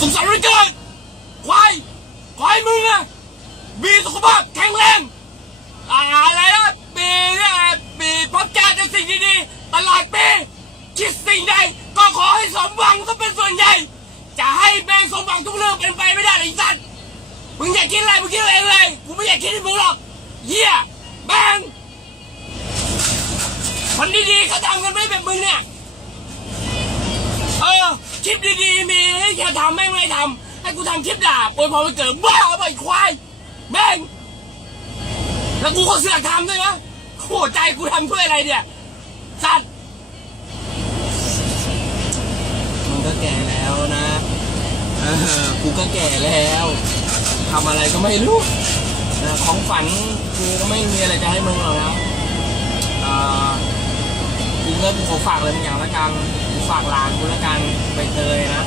สงสัยไม่เกิดควายควายมึงอะมีสุขภาพแข็งแรงอะไรนะปีเนี่ยปีพบเจอแต่สิ่งดีๆตลอดปีคิดสิ่งใดก็ขอให้สมหวังซะเป็นส่วนใหญ่ จะให้เป็นสมหวังทุกเรื่องเป็นไปไม่ได้เลยสัตว์มึงอยากคิดอะไรมึงคิดเองเลยกูไม่อยากคิดให้มึงหรอกเหี้ยแบงคนดีๆเขาทำกันไม่แบบมึงเนี่ยเออคลิปดีๆมี ให้แค่ทำแม่งไม่ทำให้กูทำคลิปด่าโอยพอไปเกิดบ้าไปควายแม่งแล้วกูก็เสือกทำด้วยนะโหใจกูทำเพื่ออะไรเนี่ยสัตว์มึงก็แก่แล้วนะเออกูก็แก่แล้วทำอะไรก็ไม่รู้นะของฝันกูก็ไม่มีอะไรจะให้มึงหรอกนะอ่อกูก็กูขอฝากเลยมึงอย่างละกันกูฝากหลานกูละกันใบเตยนะ